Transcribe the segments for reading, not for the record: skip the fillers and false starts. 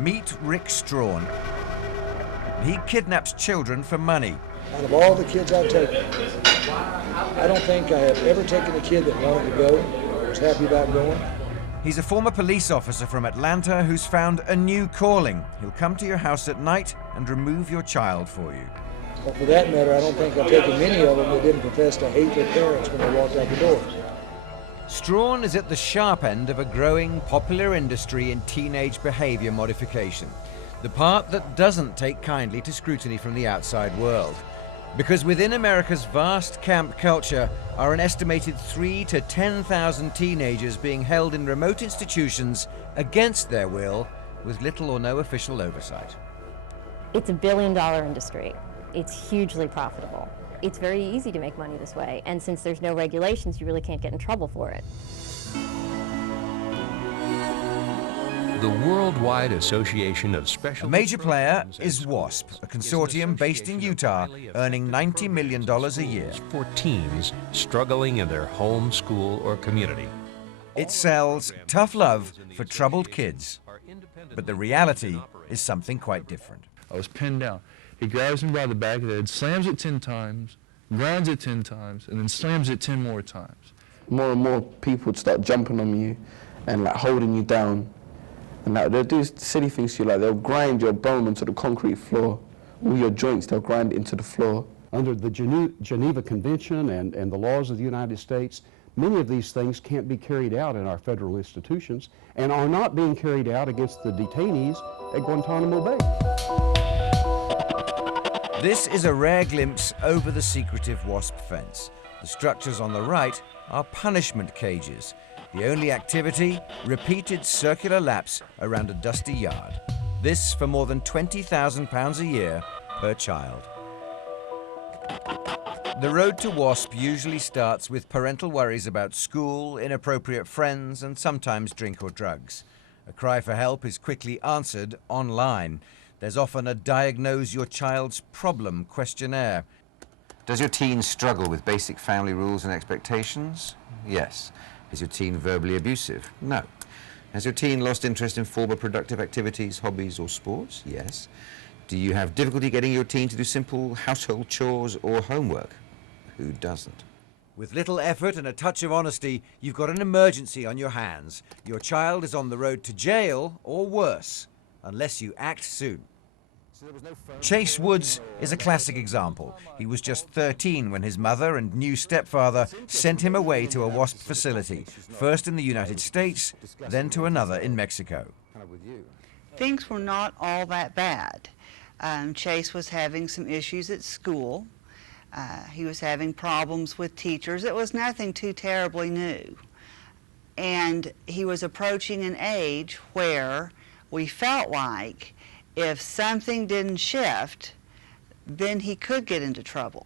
Meet Rick Strawn. He kidnaps children for money. Out of all the kids I've taken, I don't think I have ever taken a kid that wanted to go, was happy about going. He's a former police officer from Atlanta who's found a new calling. He'll come to your house at night and remove your child for you. Well, for that matter, I don't think I've taken many of them that didn't profess to hate their parents when they walked out the door. Strawn is at the sharp end of a growing popular industry in teenage behavior modification, the part that doesn't take kindly to scrutiny from the outside world. Because within America's vast camp culture are an estimated 3,000 to 10,000 teenagers being held in remote institutions against their will with little or no official oversight. It's $1 billion industry. It's hugely profitable. It's very easy to make money this way, and since there's no regulations, you really can't get in trouble for it. The Worldwide Association of Special... A major player is WASP, a consortium based in Utah, earning $90 million a year. For teens struggling in their home, school, or community. It sells tough love for troubled kids, but the reality is something quite different. I was pinned down. He grabs me by the back of the head, slams it 10 times, grinds it 10 times, and then slams it 10 more times. More and more people would start jumping on you and like holding you down. And like, they'll do silly things to you, like they'll grind your bone onto the concrete floor. All your joints, they'll grind it into the floor. Under the Geneva Convention and the laws of the United States, many of these things can't be carried out in our federal institutions and are not being carried out against the detainees at Guantanamo Bay. This is a rare glimpse over the secretive WASP fence. The structures on the right are punishment cages. The only activity, repeated circular laps around a dusty yard. This for more than £20,000 a year per child. The road to WASP usually starts with parental worries about school, inappropriate friends, and sometimes drink or drugs. A cry for help is quickly answered online. There's often a diagnose your child's problem questionnaire. Does your teen struggle with basic family rules and expectations? Yes. Is your teen verbally abusive? No. Has your teen lost interest in former productive activities, hobbies, or sports? Yes. Do you have difficulty getting your teen to do simple household chores or homework? Who doesn't? With little effort and a touch of honesty, you've got an emergency on your hands. Your child is on the road to jail or worse, unless you act soon. Chase Woods is a classic example. He was just 13 when his mother and new stepfather sent him away to a WASP facility, first in the United States, then to another in Mexico. Things were not all that bad. Chase was having some issues at school. He was having problems with teachers. It was nothing too terribly new. And he was approaching an age where we felt like if something didn't shift, then he could get into trouble.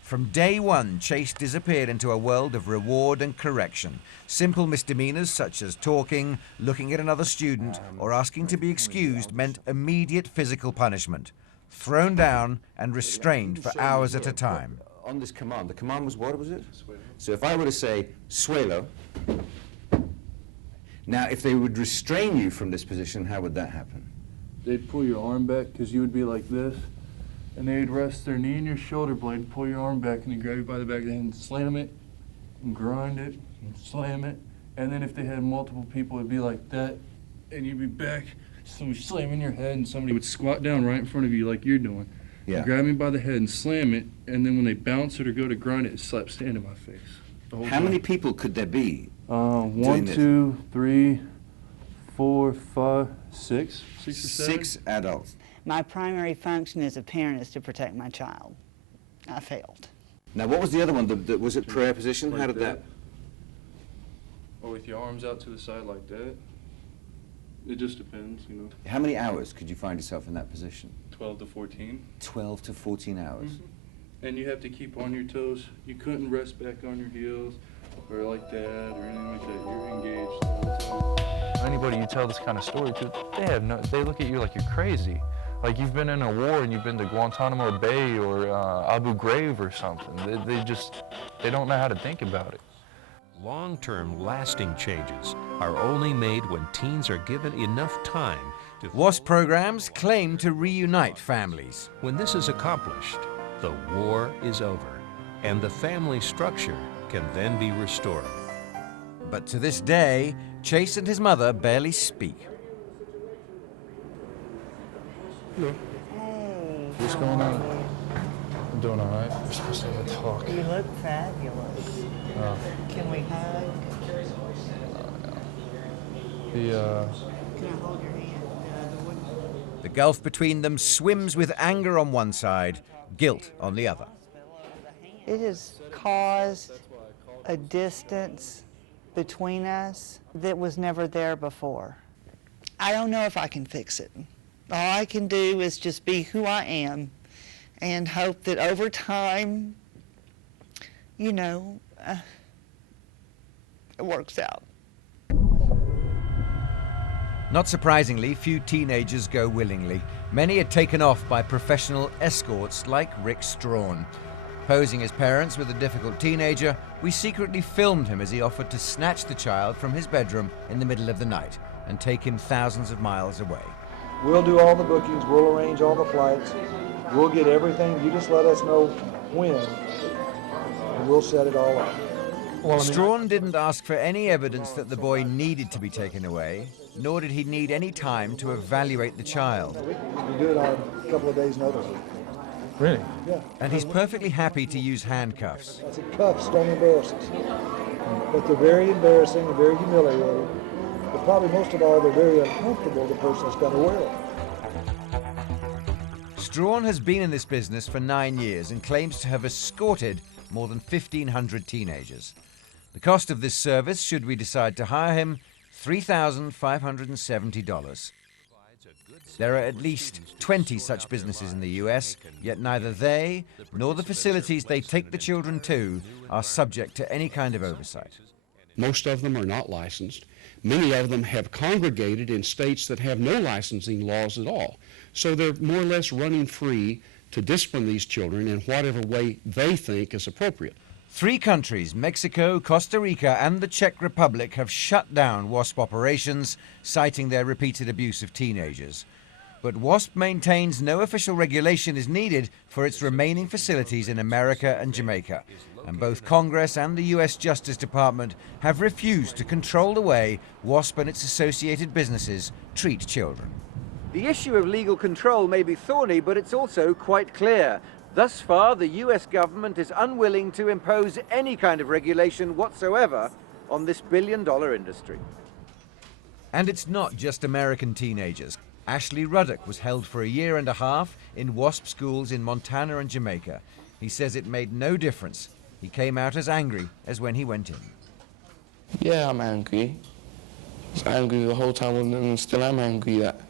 From day one, Chase disappeared into a world of reward and correction. Simple misdemeanors such as talking, looking at another student, or asking to be excused meant immediate physical punishment. Thrown down and restrained for hours at a time. On this command, the command was what was it? So if I were to say, suelo, now if they would restrain you from this position, how would that happen? They'd pull your arm back because you would be like this, and they'd rest their knee in your shoulder blade, pull your arm back, and they'd grab you by the back of the head and slam it, and grind it, and slam it. And then if they had multiple people, it'd be like that, and you'd be back, somebody slamming your head, and somebody would squat down right in front of you like you're doing. Yeah. And grab me by the head and slam it, and then when they bounce it or go to grind it, it slaps sand in my face. How many people could there be? 1, 2, 3, 4, 5, 6. 6 or 7? 6 adults. My primary function as a parent is to protect my child. I failed. Now, what was the other one? Was it prayer position? Like how did that? Or with your arms out to the side like that. It just depends, you know. How many hours could you find yourself in that position? 12 to 14. 12 to 14 hours. Mm-hmm. And you have to keep on your toes. You couldn't rest back on your heels or like that or anything like that. You're engaged the whole time. Anybody you tell this kind of story to, they look at you like you're crazy. Like you've been in a war and you've been to Guantanamo Bay or Abu Ghraib or something. They don't know how to think about it. Long-term lasting changes are only made when teens are given enough time WASP programs claim to reunite families. When this is accomplished, the war is over, and the family structure can then be restored. But to this day, Chase and his mother barely speak. Hey. What's going on? I'm doing all right. We're supposed to have a talk. You look fabulous. Can we hug? The, Can I hold your hand? The other one? The gulf between them swims with anger on one side, guilt on the other. It has caused a distance between us that was never there before. I don't know if I can fix it. All I can do is just be who I am and hope that over time, you know, it works out. Not surprisingly, few teenagers go willingly. Many are taken off by professional escorts like Rick Strawn. Posing as parents with a difficult teenager, we secretly filmed him as he offered to snatch the child from his bedroom in the middle of the night and take him thousands of miles away. We'll do all the bookings, we'll arrange all the flights, we'll get everything, you just let us know when, and we'll set it all up. Strawn didn't ask for any evidence that the boy needed to be taken away, nor did he need any time to evaluate the child. We can do it on a couple of days' notice. really? Yeah. And he's perfectly happy to use handcuffs. I said, cuffs don't embarrass us. But they're very embarrassing and very humiliating. But probably most of all, they're very uncomfortable, the person that's going to wear them. Strawn has been in this business for 9 years and claims to have escorted more than 1,500 teenagers. The cost of this service, should we decide to hire him, $3,570. There are at least 20 such businesses in the US, yet neither they nor the facilities they take the children to are subject to any kind of oversight. Most of them are not licensed. Many of them have congregated in states that have no licensing laws at all. So they're more or less running free to discipline these children in whatever way they think is appropriate. 3 countries, Mexico, Costa Rica, and the Czech Republic, have shut down WASP operations, citing their repeated abuse of teenagers. But WASP maintains no official regulation is needed for its remaining facilities in America and Jamaica. And both Congress and the US Justice Department have refused to control the way WASP and its associated businesses treat children. The issue of legal control may be thorny, but it's also quite clear. Thus far, the US government is unwilling to impose any kind of regulation whatsoever on this billion-dollar industry. And it's not just American teenagers. Ashley Ruddock was held for a year and a half in WASP schools in Montana and Jamaica. He says it made no difference. He came out as angry as when he went in. Yeah, I'm angry. I was angry the whole time and still am angry that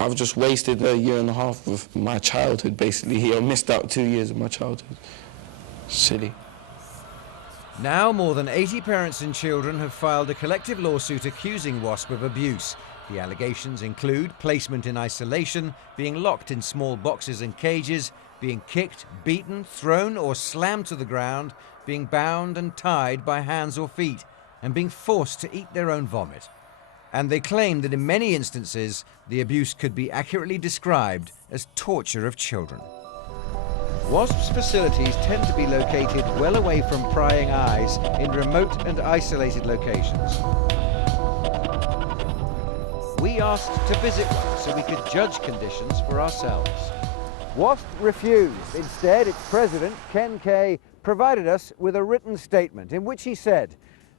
I've just wasted a year and a half of my childhood, basically. I missed out 2 years of my childhood. Silly. Now more than 80 parents and children have filed a collective lawsuit accusing WASP of abuse. The allegations include placement in isolation, being locked in small boxes and cages, being kicked, beaten, thrown or slammed to the ground, being bound and tied by hands or feet, and being forced to eat their own vomit. And they claim that in many instances, the abuse could be accurately described as torture of children. WASP's facilities tend to be located well away from prying eyes in remote and isolated locations. We asked to visit one so we could judge conditions for ourselves. WASP refused. Instead, its president, Ken Kay, provided us with a written statement in which he said,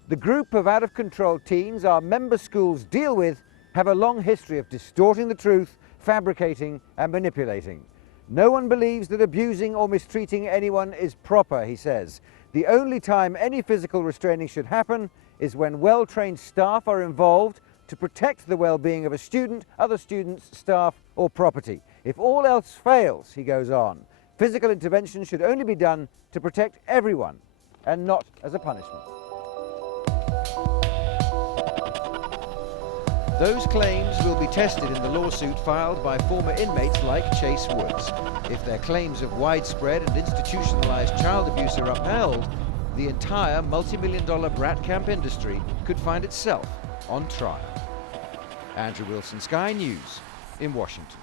"The group of out-of-control teens our member schools deal with have a long history of distorting the truth, fabricating and manipulating. No one believes that abusing or mistreating anyone is proper," he says. "The only time any physical restraining should happen is when well-trained staff are involved to protect the well-being of a student, other students, staff or property. If all else fails," he goes on, "physical intervention should only be done to protect everyone and not as a punishment." Those claims will be tested in the lawsuit filed by former inmates like Chase Woods. If their claims of widespread and institutionalized child abuse are upheld, the entire multi-million-dollar brat camp industry could find itself on trial. Andrew Wilson, Sky News in Washington.